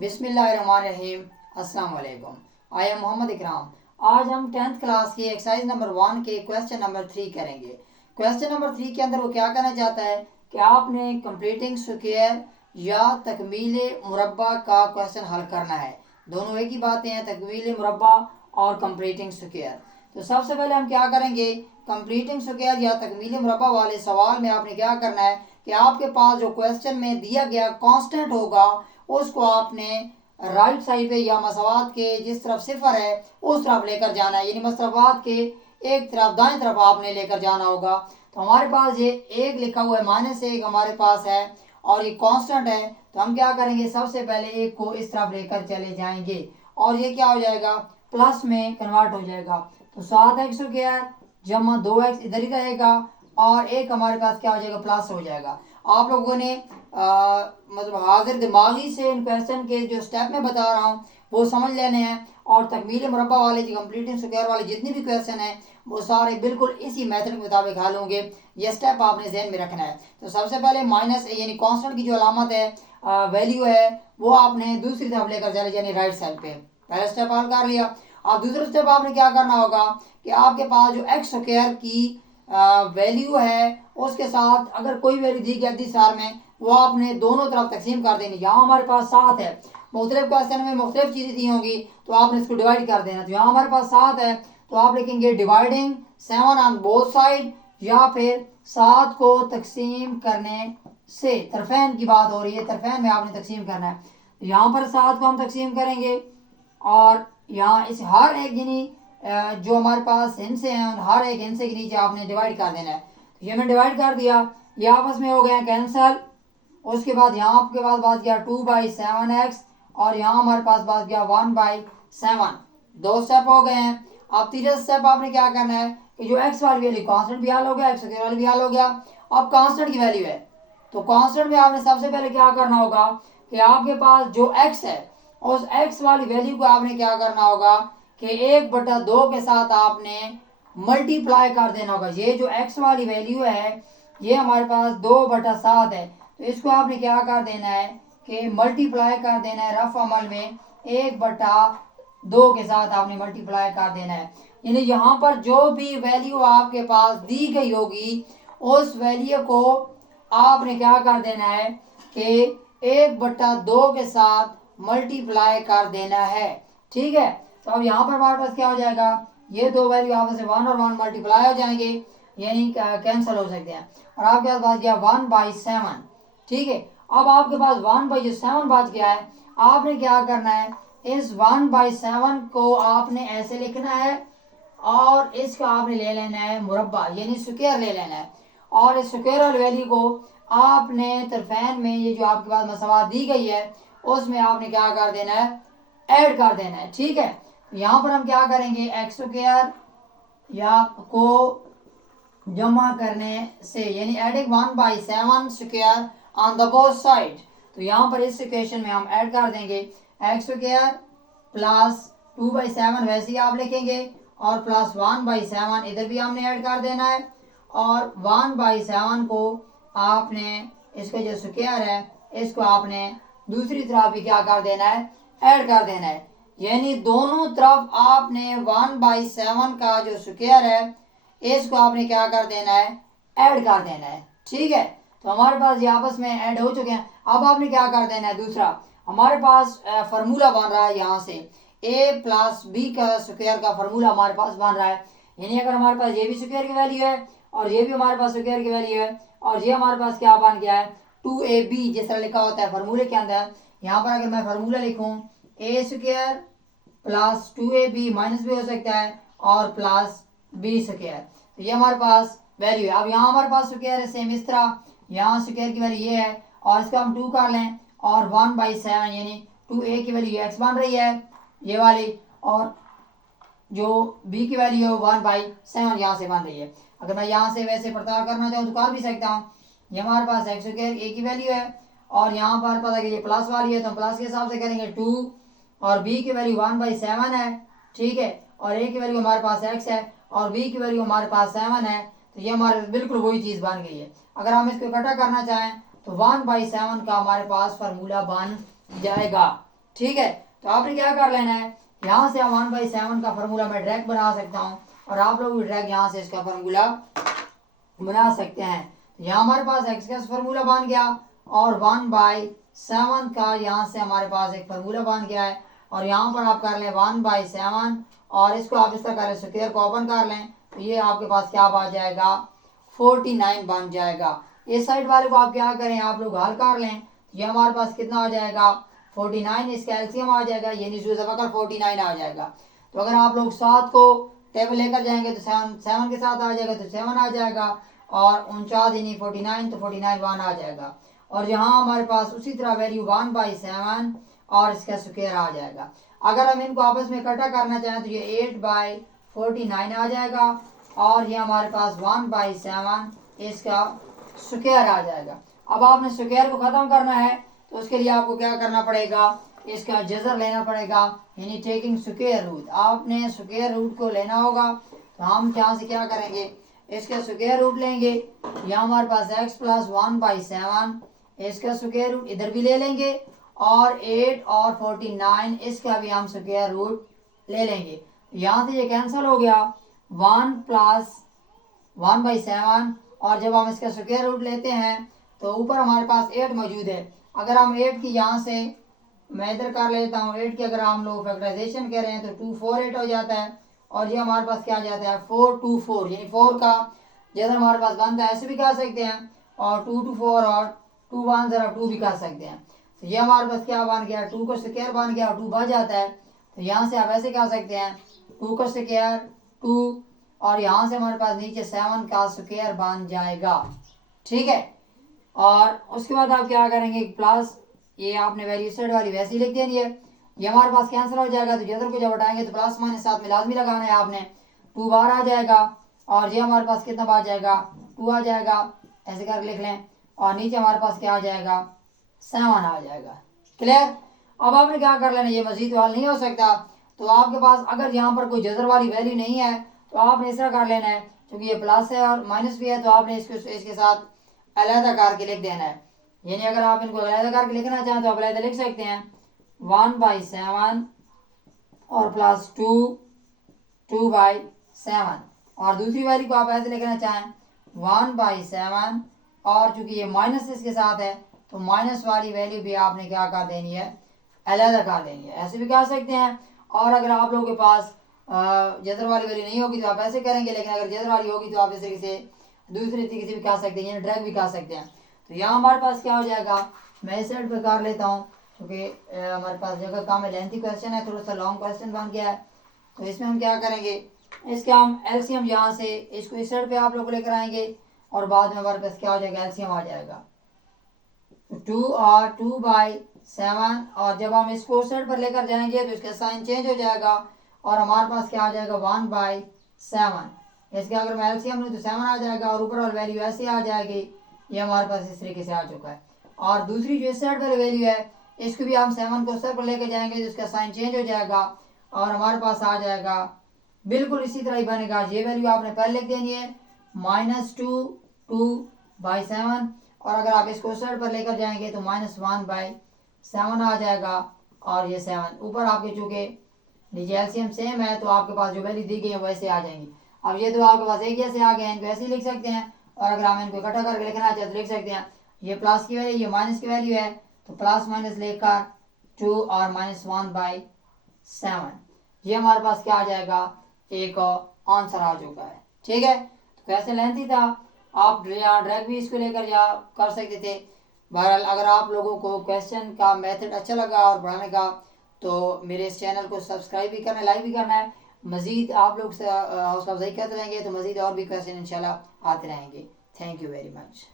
बिस्मिल्लाहिर्रहमानिर्रहीम। अस्सलाम वालेकुम। आई एम मोहम्मद इकराम। आज हम 10th क्लास की एक्सरसाइज नंबर 1 के क्वेश्चन नंबर 3 करेंगे। क्वेश्चन नंबर 3 के अंदर वो क्या करना चाहता है कि आपने कंप्लीटिंग स्क्वायर या तकमील मुरब्बा का क्वेश्चन हल करना है। दोनों एक ही बातें हैं, तकमील मुरब्बा और कंप्लीटिंग स्क्वायर। तो सबसे पहले हम क्या करेंगे, कंप्लीटिंग स्क्वायर या तकमील मुरब्बा वाले सवाल में आपने क्या करना है कि आपके पास जो क्वेश्चन में दिया गया कांस्टेंट होगा उसको आपने राइट साइड पे या मसवात के जिस तरफ सिफर है उस तरफ लेकर जाना है, यानी मसवात के एक तरफ दाएं तरफ आपने लेकर जाना होगा। तो हमारे पास ये एक लिखा हुआ है, -1 हमारे पास है और ये कांस्टेंट है। तो हम क्या करेंगे, सबसे पहले एक को इस तरफ लेकर चले जाएंगे और ये क्या हो जाएगा, प्लस में कन्वर्ट हो जाएगा। तो 7x² जमा 2x इधर ही रहेगा और एक हमारे पास क्या हो जाएगा, प्लस हो जाएगा। आप लोगों ने मतलब हाजिर दिमागी से इन क्वेश्चन के जो स्टेप में बता रहा हूँ वो समझ लेने हैं और तकमील मुरब्बा वाले जो कंप्लीटिंग स्क्वायर वाले जितने भी क्वेश्चन हैं वो सारे बिल्कुल इसी मेथड के मुताबिक हल होंगे। ये स्टेप आपने ज़हन में रखना है। तो सबसे पहले माइनस यानी कांस्टेंट की जो अलामत है, वैल्यू है, वो आपने दूसरी तरफ लेकर चले यानी राइट साइड पे। पहला स्टेप हल कर लिया। अब दूसरा स्टेप आपने क्या करना होगा कि आपके पास जो x² की वैल्यू है उसके साथ अगर कोई वैल्यू दी गई थी सार में वो आपने दोनों तरफ तकसीम कर देनी। यहाँ हमारे पास 7 है, मुख्तलिफ क्वेश्चन में मुख्तलिफ चीज़ें दी होंगी तो आपने इसको डिवाइड कर देना। तो यहाँ हमारे पास 7 है तो आप लिखेंगे डिवाइडिंग 7 ऑन बोथ साइड, या फिर 7 को तकसीम करने से, तरफैन की बात हो रही है, तरफैन में आपने तकसीम करना है। तो यहाँ पर 7 को हम तकसीम करेंगे और यहाँ इस हर एक यानी जो हमारे पास हिस्से हैं हर एक हिस्से के नीचे आपने डिवाइड कर देना है। तो ये मैंने डिवाइड कर दिया, ये आपस में हो गए कैंसल। उसके बाद यहाँ आपके पास बात किया 2/7x और यहाँ हमारे पास बात किया 1/7। दो स्टेप हो गए हैं। अब तीसरा स्टेप आपने क्या करना है कि जो x वाली वैल्यू कांस्टेंट भी हल हो गया, x² वाली भी हल हो गया। अब कांस्टेंट की वैल्यू है तो कांस्टेंट में आपने सबसे पहले क्या करना होगा कि आपके पास जो x है उस x वाली वैल्यू को आपने क्या करना होगा कि 1/2 के साथ आपने मल्टीप्लाई कर देना होगा। ये जो x वाली वैल्यू है ये हमारे पास 2/7 है तो इसको आपने क्या कर देना है कि मल्टीप्लाई कर देना है, रफ अमल में 1/2 के साथ आपने मल्टीप्लाई कर देना है। यानी यहाँ पर जो भी वैल्यू आपके पास दी गई होगी उस वैल्यू को आपने क्या कर देना है कि 1/2 के साथ मल्टीप्लाई कर देना है। ठीक है, तो अब यहाँ पर हमारे पास क्या हो जाएगा, ये दो वैल्यू आपस में 1 और 1 मल्टीप्लाई हो जाएंगे यानी कैंसिल हो सकते हैं और आपके पास बच गया 1/7। ठीक है, अब आपके पास 1/7 बच गया है। आपने क्या करना है, इस 1/7 को आपने ऐसे लिखना है और इसका आपने ले लेना है मुरब्बा यानी स्क्वायर ले लेना है और इस स्क्वायर वाली वैल्यू को आपने तरफैन में ये जो आपके पास मसवात दी गई है उसमें आपने क्या कर देना है, ऐड कर देना है। ठीक है, यहाँ पर हम क्या करेंगे, x² या को जमा करने से यानी adding 1/7 on the both side. तो यहाँ पर इस इक्वेशन में हम ऐड कर देंगे x² प्लस 2/7 वैसे ही आप लिखेंगे और प्लस 1/7 इधर भी हमने ऐड कर देना है और 1/7 को आपने इसको जो स्क्वायर है इसको आपने दूसरी तरफ भी क्या कर देना है, ऐड कर देना है। यानी दोनों तरफ आपने 1/7 का जो स्क्वायर है इसको आपने क्या कर देना है, ऐड कर देना है। ठीक है, तो हमारे पास ये आपस में ऐड हो चुके हैं। अब आपने क्या कर देना है, दूसरा हमारे पास फार्मूला बन रहा है, यहाँ से a + b का स्क्वायर का फार्मूला हमारे पास बन रहा है। यानी अगर हमारे पास ये भी स्क्वायर की वैल्यू है और ये भी हमारे पास स्क्वायर की वैल्यू है और ये हमारे पास क्या बन गया है 2ab जिस तरह लिखा होता है फार्मूले के अंदर। यहाँ पर अगर मैं फार्मूला लिखूँ a² प्लस 2ab माइनस भी हो सकता है और प्लस b², तो ये हमारे पास वैल्यू है। अब यहाँ हमारे पास स्क्वायर है सेम इस तरह, यहाँ स्क्वायर की वैल्यू ये है और इसका हम 2 कर लें और 1/7 यानी 2a की वैल्यू x बन रही है ये वाली और जो b की वैल्यू है 1/7 यहाँ से बन रही है। अगर मैं यहाँ से वैसे पड़ताल करना चाहूँ तो कर भी सकता हूँ। ये हमारे पास x² a की वैल्यू है और यहाँ पर पता कि ये प्लस वाली है तो हम प्लस के हिसाब से करेंगे 2 और b की वैल्यू 1/7 है। ठीक है, और a की वैल्यू हमारे पास x है और b की वैल्यू हमारे पास 7 है तो ये हमारे बिल्कुल वही चीज़ बन गई है। अगर हम इसको इकट्ठा करना चाहें तो 1/7 का हमारे पास फार्मूला बन जाएगा। ठीक है, तो आपने क्या कर लेना है, यहाँ से 1/7 का फार्मूला मैं डायरेक्ट बना सकता हूँ और आप लोग भी डायरेक्ट यहाँ से इसका फार्मूला बना सकते हैं। तो यहाँ हमारे पास एक्स का फार्मूला बन गया और 1/7 का यहाँ से हमारे पास एक फार्मूला बन गया है। और यहाँ पर आप कर लें 1/7 और इसको आप इस तरह करें, स्क्वायर को ओपन कर लें, तो ये आपके पास क्या बन जाएगा, 49 बन जाएगा। इस साइड वाले को आप क्या करें, आप लोग हल कर लें, ये हमारे पास कितना आ जाएगा, 49, इसका एलसीएम आ जाएगा, ये नीचे 49 आ जाएगा। तो अगर आप लोग 7 को टेबल लेकर जाएंगे तो 7 के साथ आ जाएगा, तो 7 आ जाएगा और 49 यानी 49, तो 49 1 आ जाएगा। और यहाँ हमारे पास उसी तरह वैल्यू 1/7 और इसका स्क्वायर आ जाएगा। अगर हम इनको आपस में इकट्ठा करना चाहें तो ये 8/49 आ जाएगा और ये हमारे पास 1/7 इसका स्क्वायर आ जाएगा। अब आपने स्क्वायर को ख़त्म करना है तो उसके लिए आपको क्या करना पड़ेगा, इसका जज़र लेना पड़ेगा, यानी टेकिंग स्क्वायर रूट। आपने स्क्वायर रूट को लेना होगा, तो हम यहाँ से क्या करेंगे, इसका स्क्वायर रूट लेंगे। यहाँ हमारे पास x + 1/7 इसका स्क्वायर रूट इधर भी ले लेंगे और 8 और 49 इसका भी हम स्क्वायर रूट ले लेंगे। यहाँ से ये कैंसिल हो गया, 1 + 1/7 और जब हम इसका स्क्वायर रूट लेते हैं तो ऊपर हमारे पास 8 मौजूद है। अगर हम 8 की यहाँ से मैं इधर कर लेता हूँ, 8 की अगर हम लोग फैक्टराइजेशन करें तो 248 हो जाता है और ये हमारे पास क्या आ जाता है, 424, यानी 4 का जैसे हमारे पास बनता है ऐसे भी कर सकते हैं और 2 to 4 और 2 1 ज़रा 2 भी कर सकते हैं। तो ये हमारे पास क्या बन गया, 2 का स्क्वायर बन गया और 2 बच जाता है। तो यहाँ से आप ऐसे कर सकते हैं, 2 का स्क्वायर 2 और यहाँ से हमारे पास नीचे 7 का स्क्वायर बन जाएगा। ठीक है, और उसके बाद आप क्या करेंगे, प्लस ये आपने वैल्यू साइड वाली वैसे ही लिख देनी है, ये हमारे पास कैंसिल हो जाएगा। तो जदर को जब हटाएंगे तो प्लस माइनस साथ में लाजमी लगाना है आपने, 2 बार आ जाएगा और ये हमारे पास कितना आ जाएगा, 2 आ जाएगा, ऐसे कर लिख लें और नीचे हमारे पास क्या आ जाएगा, 7 आ जाएगा। क्लियर। अब आपने क्या कर लेना, ये मजीद हल नहीं हो सकता, तो आपके पास अगर यहाँ पर कोई जजर वाली वैल्यू नहीं है तो आपने इस तरह कर लेना है, क्योंकि ये प्लस है और माइनस भी है तो आपने इसको इसके साथ अलहदा करके लिख देना है। यानी अगर आप इनको अलहदा करके लिखना चाहें तो आप अलहदा लिख सकते हैं, 1/7 और प्लस 2/7 और दूसरी वाली को आप ऐसे लिखना चाहें 1/7 और चूंकि ये माइनस इसके साथ है तो माइनस वाली वैल्यू भी आपने क्या कर देनी है, अलहदा कर देनी है। ऐसे भी कर सकते हैं और अगर आप लोगों के पास जजर वाली वैल्यू नहीं होगी तो आप ऐसे करेंगे, लेकिन अगर जजर वाली होगी तो आप इस तरीके से दूसरे तरीके से भी कर सकते हैं, ड्रैग भी कर सकते हैं। तो यहाँ हमारे पास क्या हो जाएगा, मैं इस साइड पर कर लेता हूँ क्योंकि हमारे पास जगह कम है, लेंथी क्वेश्चन है, थोड़ा सा लॉन्ग क्वेश्चन बन गया है। तो इसमें हम क्या करेंगे, इसका हम एलसीएम यहाँ से इसको इस साइड पे आप लोग को लेकर आएंगे और बाद में हमारे पास क्या हो जाएगा, एलसीएम आ जाएगा 2 और 2/7 और जब हम इसको उस साइड पर लेकर जाएंगे तो इसका साइन चेंज हो जाएगा और हमारे पास क्या आ जाएगा, 1/7। इसके अगर मैं एलसीएम लूँ तो 7 आ जाएगा और ऊपर वाली वैल्यू ऐसे आ जाएगी, ये हमारे पास इस तरीके से आ चुका है। और दूसरी जो इस साइड वाली वैल्यू है इसको भी हम 7 को सर पर लेके जाएंगे तो इसका साइन चेंज हो जाएगा और हमारे पास आ जाएगा बिल्कुल इसी तरह ही बनेगा। ये वैल्यू आपने पहले लिख देनी है, -2/7 और अगर आप इसको उस साइड पर लेकर जाएंगे तो -1/7 आ जाएगा और ये 7 ऊपर आपके चूँकि नीचे एलसीएम सेम है तो आपके पास जो वैल्यू दी गई है वैसे आ जाएंगी। अब ये तो आपके पास एक जैसे आ गए हैं, इनको ऐसे ही लिख सकते हैं और अगर हम इनको इकट्ठा करके लिखना चाहते तो लिख सकते हैं, ये प्लस की वैल्यू ये माइनस की वैल्यू है तो प्लस माइनस लेकर 2 और -1/7 ये हमारे पास क्या आ जाएगा, एक आंसर आ चुका है। ठीक है, तो कैसे लेंथी था, आप ड्रैग भी इसको लेकर जा कर सकते थे। बहरहाल अगर आप लोगों को क्वेश्चन का मेथड अच्छा लगा और पढ़ाने का तो मेरे इस चैनल को सब्सक्राइब भी करना है, लाइक भी करना है। मज़ीद आप लोग से हौसला अफजाई करते रहेंगे तो मज़ीद और भी क्वेश्चन इंशाल्लाह आते रहेंगे। Thank you very much.